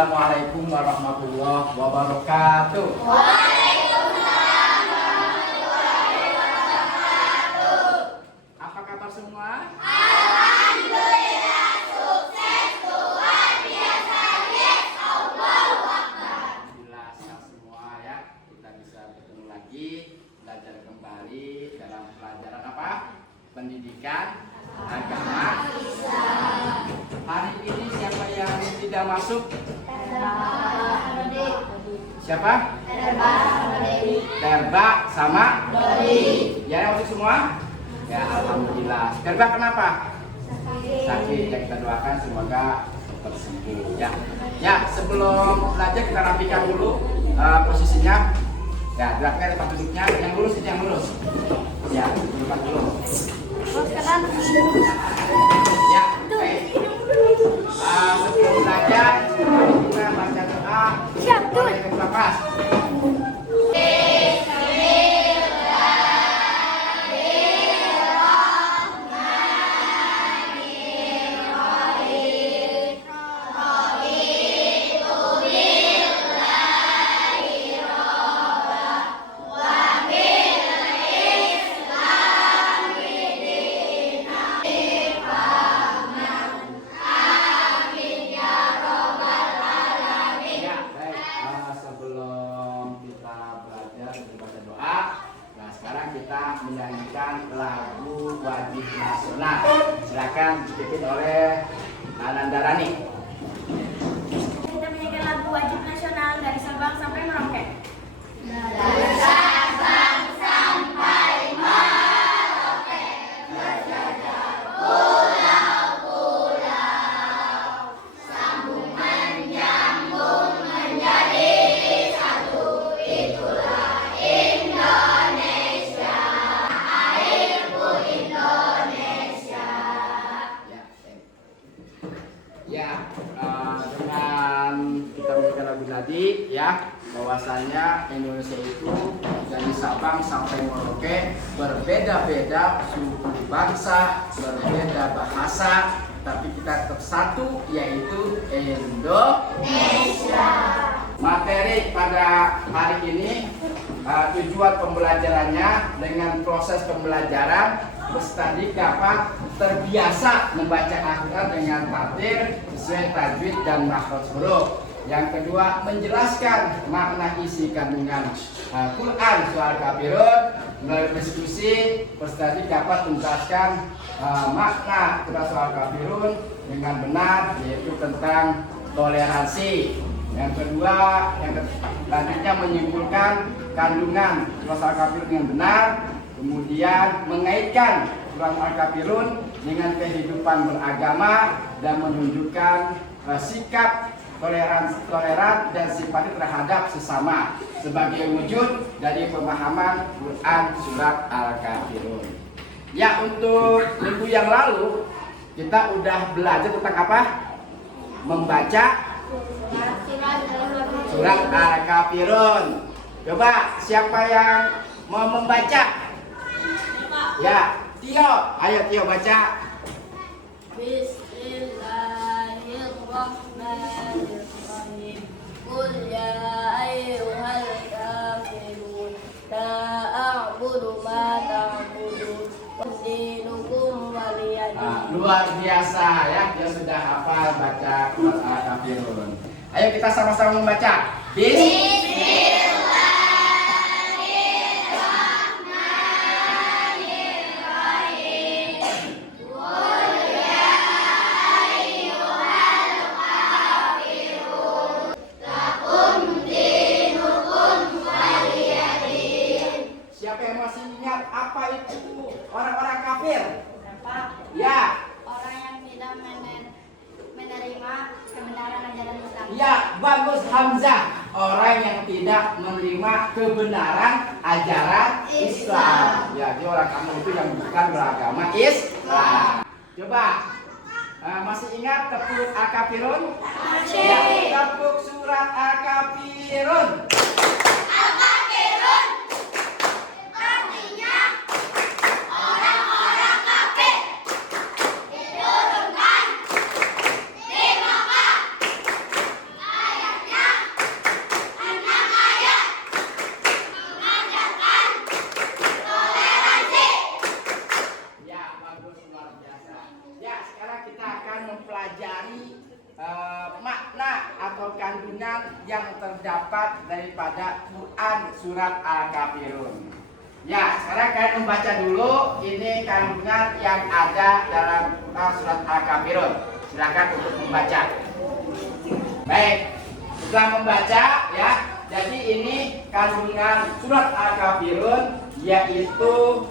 Assalamualaikum warahmatullahi wabarakatuh. Waalaikumsalam warahmatullahi wabarakatuh. Apa kabar semua? Alhamdulillah sukses, luar biasa. Yes, Allahu Akbar. Alhamdulillah sehat semua ya. Kita bisa bertemu lagi, belajar kembali dalam pelajaran apa? Pendidikan agama Islam. Hari ini siapa yang tidak masuk? Siapa? Terba sama Dodi. Ya masuk semua? Ya alhamdulillah. Terba kenapa? Sakit. Ya kita doakan semoga cepat sembuh ya. Ya sebelum belajar kita rapikan dulu posisinya. Ya gerakan tempat duduknya. Yang lurus itu yang lurus. Ya duduk dulu. Ya, baik. Sebelum belajar, kita baca doa. Siap, tuh. Kelas. Menyanyikan lagu wajib nasional. Silakan dipimpin oleh Anandarani. Kita menyanyikan lagu wajib nasional dari Sabang sampai Merauke. Dari Sabang sampai Merauke, berjajah pulau-pulau, sambung menyambung menjadi satu, itulah Indonesia. Ya, dengan kita menyanyikan lagu tadi ya, bahwasanya Indonesia itu dari Sabang sampai Merauke berbeda-beda suku bangsa, berbeda bahasa, tapi kita tetap satu, yaitu Indonesia. Materi pada hari ini tujuan pembelajarannya dengan proses pembelajaran peserta didik dapat terbiasa membaca Al-Quran dengan tartil sesuai tajwid dan makhraj huruf. Yang kedua, menjelaskan makna isi kandungan Quran surah Al-Kafirun. Melalui diskusi, peserta didik dapat menjelaskan makna Quran surah Al-Kafirun dengan benar, yaitu tentang toleransi. Yang kedua, yang selanjutnya menyimpulkan kandungan surah Al-Kafirun dengan benar. Kemudian mengaitkan surah Al-Kafirun dengan kehidupan beragama dan menunjukkan sikap toleran dan simpati terhadap sesama sebagai wujud dari pemahaman Quran surat Al-Kafirun. Ya, untuk minggu yang lalu kita udah belajar tentang apa? Membaca surat Al-Kafirun. Coba siapa yang mau membaca? Ya, Tio, ayo Tio baca. Bismillahirrahmanirrahim. Qul ya ayyuhal kafirun la a'budu ma ta'budun wa dinukum waliyadin. Luar biasa ya, dia sudah hafal baca Quran Al-Kafirun. Ayo kita sama-sama membaca. Siapa yang masih ingat apa itu orang-orang kafir? Ya. Orang yang tidak menerima kebenaran ajaran Islam. Ya, bagus Hamzah. Orang yang tidak menerima kebenaran ajaran Islam. Ya, dia orang kamu itu yang bukan beragama Islam. Coba, masih ingat tepuk Al-Kafirun? Masih. Ya, tepuk surat Al-Kafirun. Al-Kafirun artinya orang-orang kafir. Diturunkan di Makkah. kandungan yang terdapat daripada Quran surat Al-Kafirun. Ya, sekarang kalian membaca dulu ini kandungan yang ada dalam Quran surat Al-Kafirun. Silakan untuk membaca. Baik, setelah membaca ya, jadi ini kandungan surat Al-Kafirun, yaitu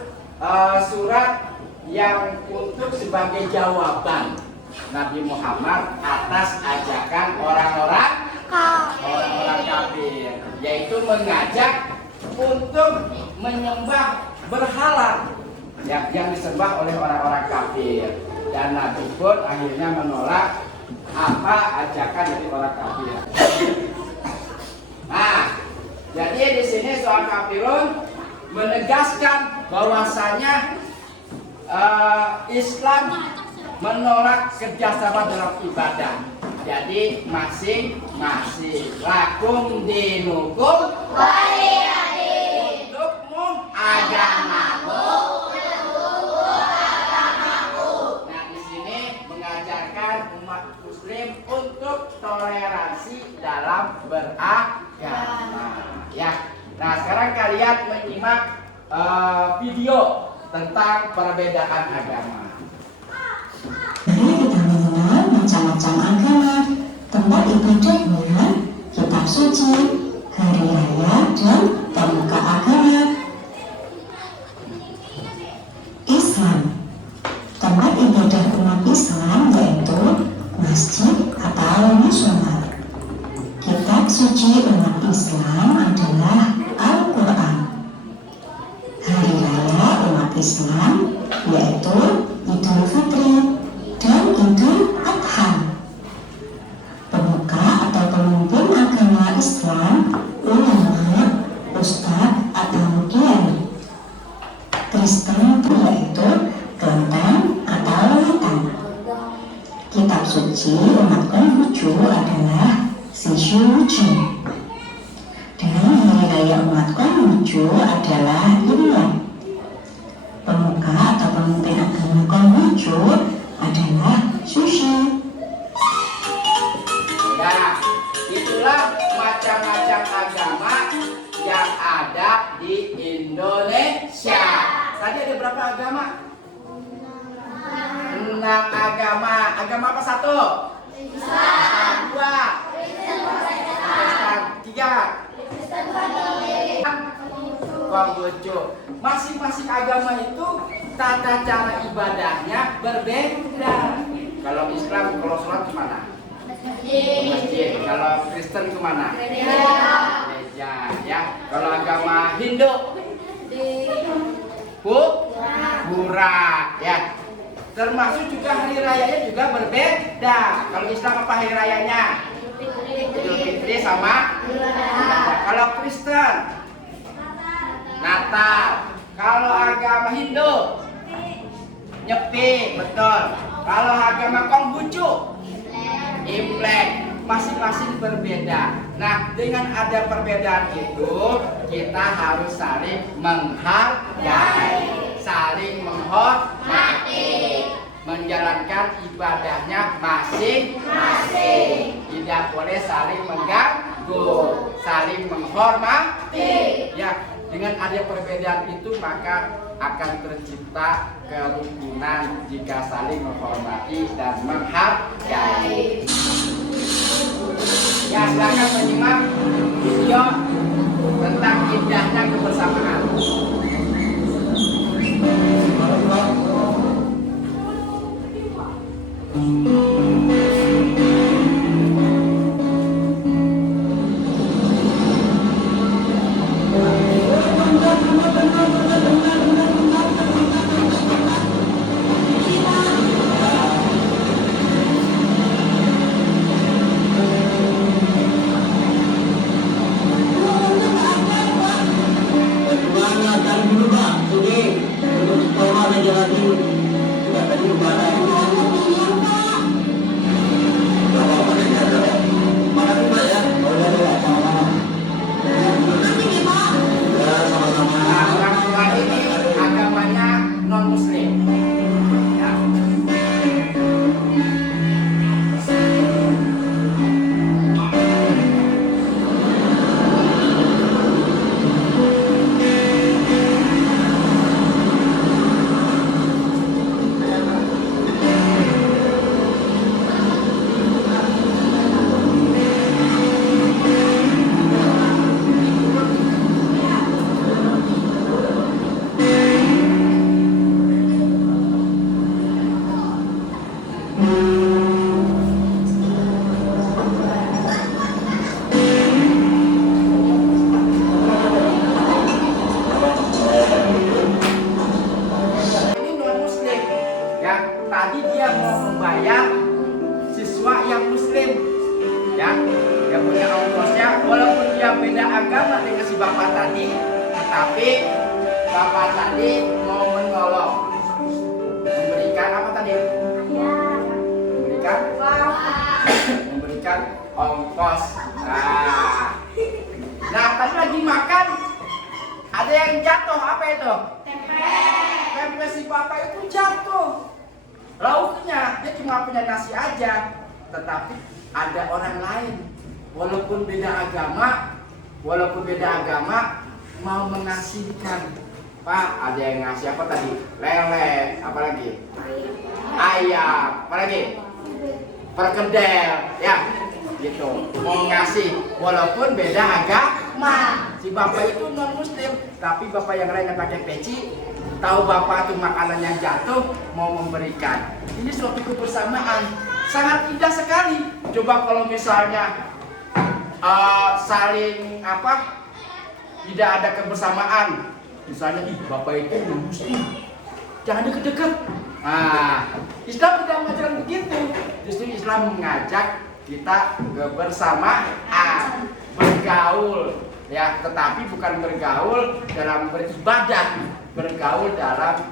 surat yang untuk sebagai jawaban Nabi Muhammad atas ajakan orang-orang kafir, yaitu mengajak untuk menyembah berhala yang disembah oleh orang-orang kafir, dan Nabi pun akhirnya menolak apa ajakan dari orang kafir. Nah, jadi di sini soal kafirun menegaskan bahwasanya Islam menolak kerjasama dalam ibadah. Jadi masing-masing lakum dinukum waliyadin, untukmu agamamu. Nah, di sini mengajarkan umat muslim untuk toleransi dalam beragama. Ya. Nah, sekarang kalian menyimak video tentang perbedaan agama. Mari kita mengenal macam-macam agama, tempat ibadahnya, kitab suci, hari raya, dan pemuka agama. Islam, tempat ibadah umat Islam yaitu masjid atau musola. Kitab suci umat Islam adalah Al-Quran. Hari raya umat Islam yaitu Idul Fitri dan Idul Adha. Pemuka atau pemimpin agama Islam, ulama, ustadz atau kiai. Kristen yaitu kelenteng atau lautan. Kitab suci umat Konghucu adalah Shishuji. Dan hari raya umat Konghucu adalah Imlek. Pemuka atau pemimpin agama Konghucu adalah Sushi. Nah, itulah macam-macam agama yang ada di Indonesia. Tadi ada berapa agama? 6 agama. Agama apa satu? Islam. 2. Kristen. 3. Konghucu. Masing-masing agama itu tata cara ibadahnya berbeda. Kalau Islam, kalau sholat kemana? Masjid. Kalau Kristen kemana? Gereja. Ya. Kalau agama Hindu, pura. Ya. Termasuk juga hari rayanya juga berbeda. Kalau Islam apa hari rayanya? Idul Fitri sama Kalau Kristen Natal. Kalau agama Hindu Nyepi, betul. Kalau agama Konghucu Imlek. Masing-masing berbeda. Nah, dengan ada perbedaan itu, kita harus saling menghargai, saling menghormati, menjalankan ibadahnya masing-masing. Tidak boleh saling mengganggu, saling menghormati. Ya, dengan ada perbedaan itu maka akan tercipta kerukunan jika saling menghormati dan menghargai. Ya, silakan menyimak video tentang indahnya kebersamaan. tidak punya ongkosnya, walaupun dia beda agama dengan si bapak tadi, tetapi bapak tadi mau menolong, memberikan apa tadi? Memberikan memberikan ongkos. Nah, tadi lagi makan, ada yang jatuh. Apa itu? Tempe si bapak itu jatuh. Lauknya dia cuma punya nasi aja, tetapi ada orang lain, walaupun beda agama, mau mengasihkan. Pak, ada yang ngasih apa tadi? Lele, apa lagi? Ayam, apa lagi? Perkedel, ya, gitu. Mau ngasih, walaupun beda agama. Si bapak itu non muslim, tapi bapak yang lain yang pakai peci, tahu bapak itu makanan yang jatuh, mau memberikan. Ini suatu kebersamaan, sangat indah sekali. Coba kalau misalnya saling apa, tidak ada kebersamaan. Misalnya, bapak itu non muslim, jangan deket-deket. Nah, Islam tidak mengajarkan begitu. Justru Islam mengajak kita kebersamaan, bergaul, ya, tetapi bukan bergaul dalam beribadah, bergaul dalam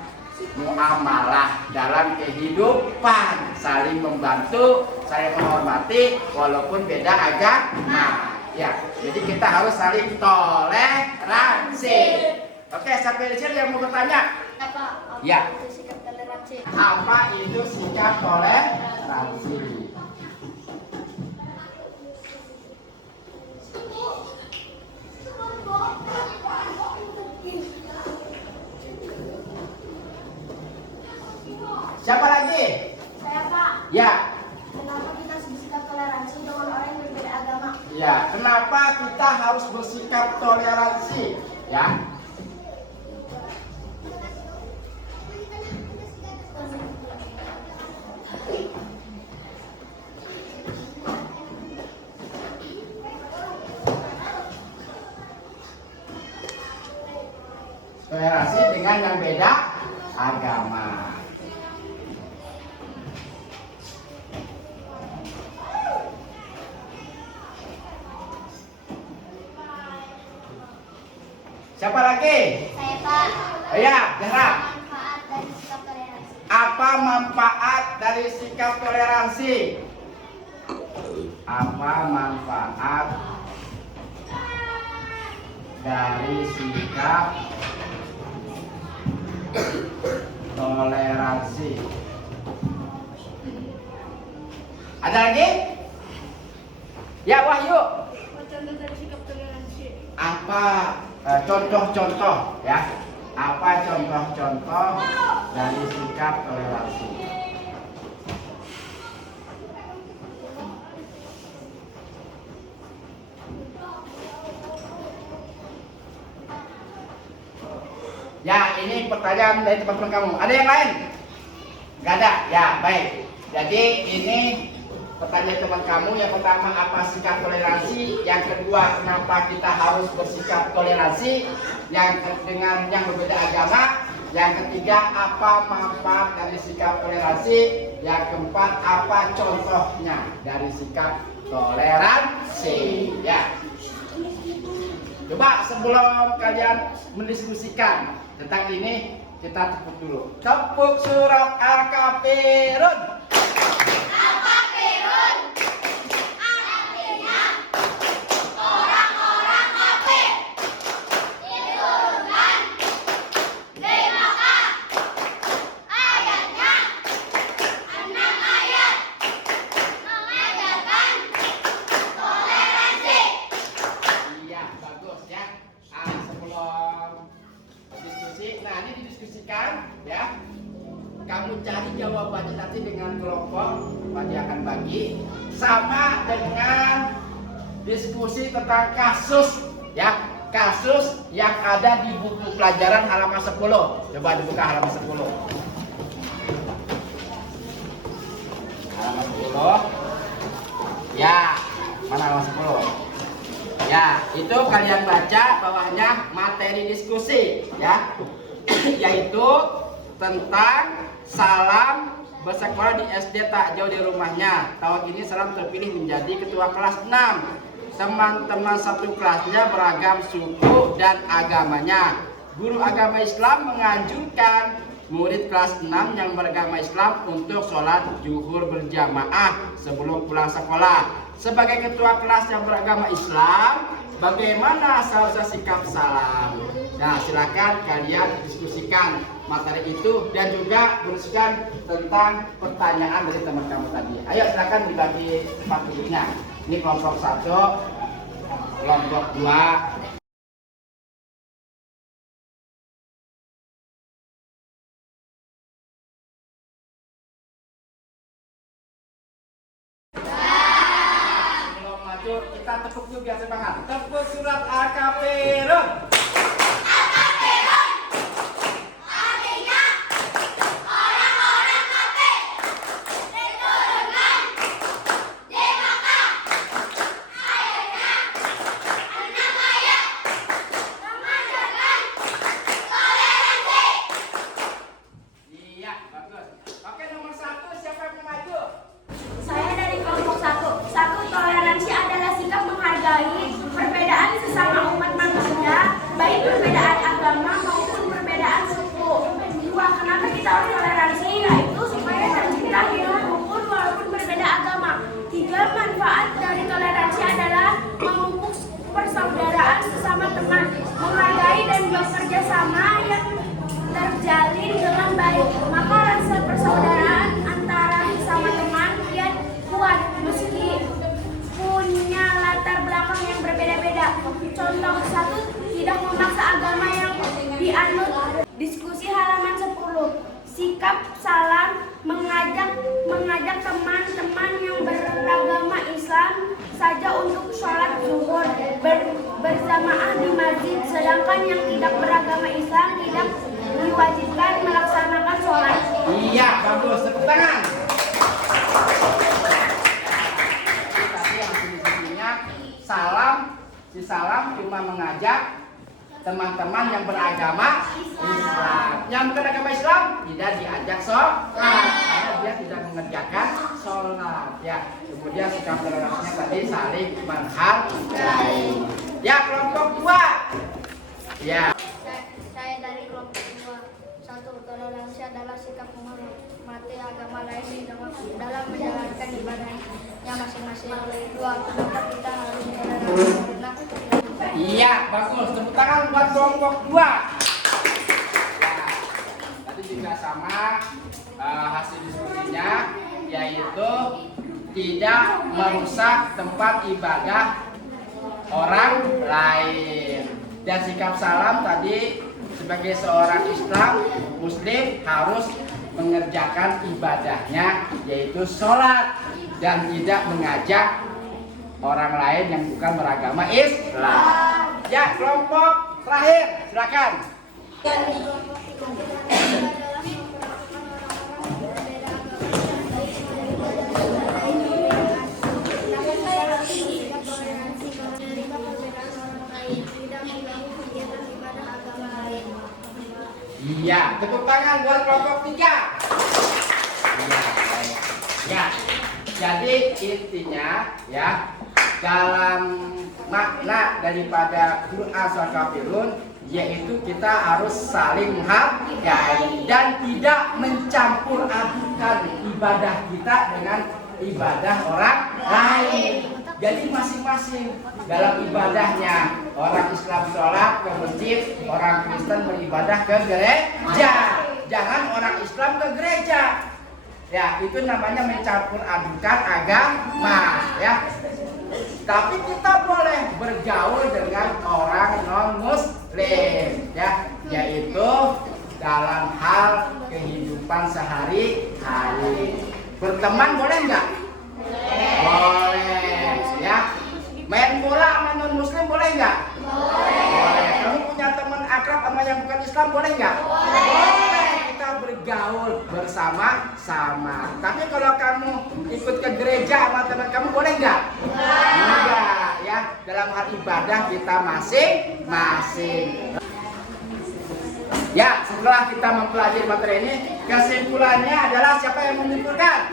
muamalah, dalam kehidupan, saling membantu, saling menghormati, walaupun beda agama. Ya, jadi kita harus saling toleransi. Oke, sampai di sini yang mau bertanya. Apa Ya. itu sikap toleransi? Apa itu sikap toleransi? Siapa lagi? Saya Pak, Ya. kenapa kita bersikap toleransi dengan orang yang berbeda agama? Ya, kenapa kita harus bersikap toleransi? Ya. Toleransi dengan yang beda agama. Siapa lagi? Saya Pak, Ya, Zahra. manfaat dari sikap toleransi. Apa manfaat dari sikap toleransi? Apa manfaat dari sikap toleransi? Ada lagi? Ya, Wahyu. Contoh dari sikap toleransi. Apa contoh-contoh, ya? Apa contoh-contoh dari sikap toleransi? Ya, ini pertanyaan dari teman-teman kamu. Ada yang lain? Gak ada? Ya, baik. Jadi ini pertanyaan teman kamu. Yang pertama, apa sikap toleransi? Yang kedua, kenapa kita harus bersikap toleransi dengan yang berbeda agama? Yang ketiga, apa manfaat dari sikap toleransi? Yang keempat, apa contohnya dari sikap toleransi? Ya. Coba sebelum kalian mendiskusikan tentang ini, kita tepuk dulu. Tepuk surat Al-Kafirun. Al-Kafirun. Artinya orang-orang kafir. Diturunkan di Makkah. Ayatnya 6 ayat. Mengajarkan toleransi. Iya, bagus ya. Sebelum diskusi, nah ini didiskusikan ya. Kamu cari jawabannya nanti dengan kelompok, Pak akan bagi sama dengan diskusi tentang kasus ya, kasus yang ada di buku pelajaran halaman 10. Coba dibuka halaman 10. Halaman 10. Ya, mana halaman 10? Ya, itu kalian baca bawahnya materi diskusi ya. Yaitu tentang Salam bersekolah di SD tak jauh di rumahnya. Tahun ini Salam terpilih menjadi ketua kelas 6 teman-teman satu kelasnya beragam suku dan agamanya. Guru agama Islam menganjurkan murid kelas 6 yang beragama Islam untuk sholat zuhur berjamaah sebelum pulang sekolah. Sebagai ketua kelas yang beragama Islam, bagaimana seharusnya sikap salam? Nah, silakan kalian diskusikan materi itu dan juga berdiskusikan tentang pertanyaan dari teman kamu tadi. Ayo silakan dibagi tempat duduknya. Ini kelompok 1, kelompok 2. Kita tepuk dulu biar semangat. Tepuk surat Al-Kafirun. Artinya orang-orang kafir diturunkan di Makkah. Ayatnya 6 ayat mengajarkan toleransi. Iya, bagus. Oke, nomor 1 siapa yang mau maju? Saya dari kelompok 1. Toleransi adalah sikap menghargai perbedaan sesama umat manusia, baik perbedaan agama maupun perbedaan suku. 2. Kenapa kita harus toleransi? Yaitu supaya tercipta hidup rukun walaupun berbeda agama. 3. Manfaat dari toleransi adalah memupuk persaudaraan sesama teman, menghargai dan bekerja sama yang terjalin dengan baik. Maka rasa persaudaraan antara sesama teman kian kuat meski punya latar belakang yang berbeda-beda. Contoh 1, tidak memaksa agama yang dianut. Diskusi halaman 10. Sikap salam mengajak teman-teman yang beragama Islam saja untuk sholat zuhur berjamaah di masjid, sedangkan yang tidak beragama Islam tidak diwajibkan melaksanakan sholat. Iya, bagus. Tepuk tangan. Salam cuma mengajak teman-teman yang beragama Islam. Yang beragama Islam tidak diajak sholat karena dia tidak mengerjakan sholat. Ya, kemudian sikap toleransinya tadi saling menghargai. Ya, kelompok 2. Ya. Saya dari kelompok 2. 1. Toleransi adalah sikap menghormati agama lain dalam menjalankan ibadahnya masing-masing. 2. Kenapa kita harus toleransi? Iya, bagus. Tepuk tangan buat kelompok 2. Ya, tadi juga sama hasil diskusinya, yaitu tidak merusak tempat ibadah orang lain. Dan sikap salam tadi sebagai seorang Islam, Muslim harus mengerjakan ibadahnya, yaitu sholat, dan tidak mengajak orang lain yang bukan beragama Islam. Ya, kelompok terakhir, silakan. Iya, tepuk tangan buat kelompok 3. Iya, ya. Jadi intinya ya, dalam makna daripada Quran surah Kafirun, yaitu kita harus saling menghargai dan tidak mencampur adukan ibadah kita dengan ibadah orang lain. Jadi masing-masing dalam ibadahnya, orang Islam sholat ke masjid, orang Kristen beribadah ke gereja. Jangan orang Islam ke gereja. Ya, itu namanya mencampur adukan agama, ya. Tapi kita boleh bergaul dengan orang non-muslim, ya, yaitu dalam hal kehidupan sehari-hari. Berteman boleh nggak? Boleh, ya. Main bola sama non-muslim boleh nggak? Boleh. Kamu punya teman akrab sama yang bukan Islam boleh nggak? Boleh. Kita bergaul bersama-sama. Tapi kalau kamu ikut ke gereja sama teman kamu boleh nggak? Enggak, ya. Dalam hal ibadah kita masing-masing. Ya, setelah kita mempelajari materi ini, kesimpulannya adalah siapa yang menyimpulkan?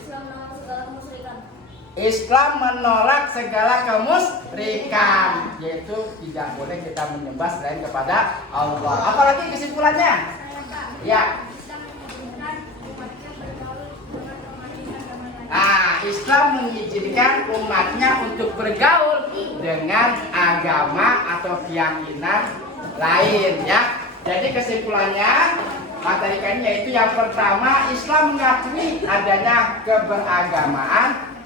Islam segala kemusyrikan. Islam menolak segala kemusyrikan, yaitu tidak boleh kita menyembah selain kepada Allah. Apalagi kesimpulannya? Ya. Nah, Islam mengizinkan umatnya untuk bergaul dengan agama atau keyakinan lain, ya. Jadi kesimpulannya materi kami yaitu yang pertama, Islam mengakui adanya keberagamaan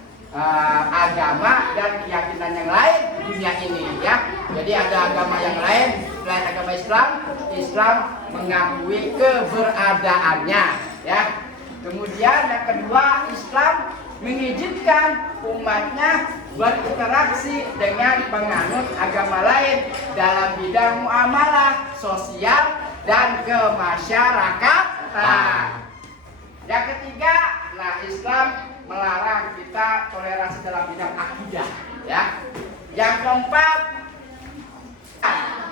agama dan keyakinan yang lain di dunia ini, ya. Jadi ada agama yang lain selain agama Islam. Islam mengakui keberadaannya, ya. Kemudian yang kedua, Islam mengizinkan umatnya berinteraksi dengan penganut agama lain dalam bidang muamalah sosial dan kemasyarakatan. Yang ketiga, nah, Islam melarang kita toleransi dalam bidang akidah, ya. Yang keempat,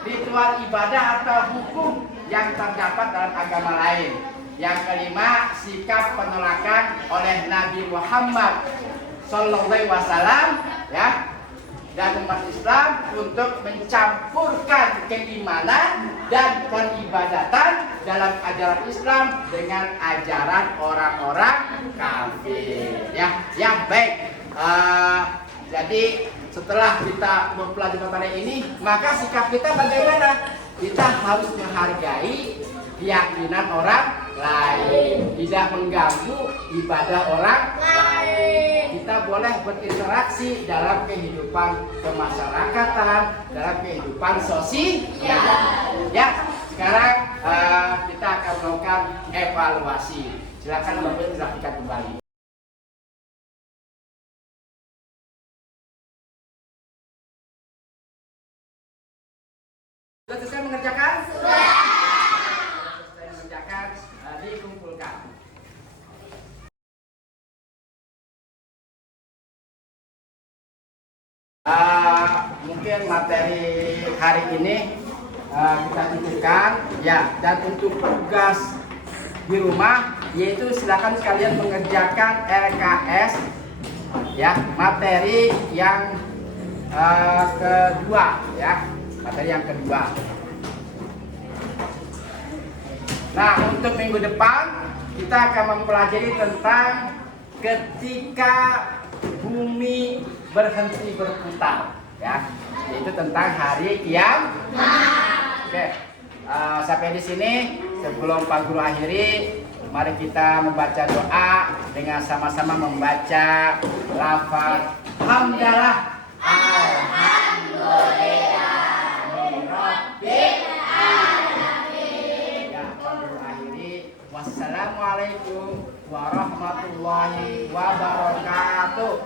ritual ibadah atau hukum yang terdapat dalam agama lain. Yang kelima, sikap penolakan oleh Nabi Muhammad SAW, ya, dan umat Islam untuk mencampurkan keimanan dan peribadatan dalam ajaran Islam dengan ajaran orang-orang kafir, ya. Ya, baik. Jadi setelah kita mempelajari materi ini, maka sikap kita bagaimana? Kita harus menghargai keyakinan orang lain, tidak mengganggu ibadah orang lain. Kita boleh berinteraksi dalam kehidupan kemasyarakatan, dalam kehidupan sosial. Ya, sekarang kita akan melakukan evaluasi. Silakan Bapak disaksikan kembali. Sudah selesai mengerjakan? Sudah. Selesai mengerjakan, dikumpulkan. Mungkin materi hari ini kita cukupkan, ya. Dan untuk tugas di rumah, yaitu silakan sekalian mengerjakan LKS, ya, materi yang kedua, ya. Materi yang kedua. Nah, untuk minggu depan kita akan mempelajari tentang ketika bumi berhenti berputar, ya. Yaitu tentang hari kiamat. Oke. Sampai di sini, sebelum Pak Guru akhiri, mari kita membaca doa dengan sama-sama membaca lafaz hamdalah. Alhamdulillah. Wassalamualaikum warahmatullahi wabarakatuh.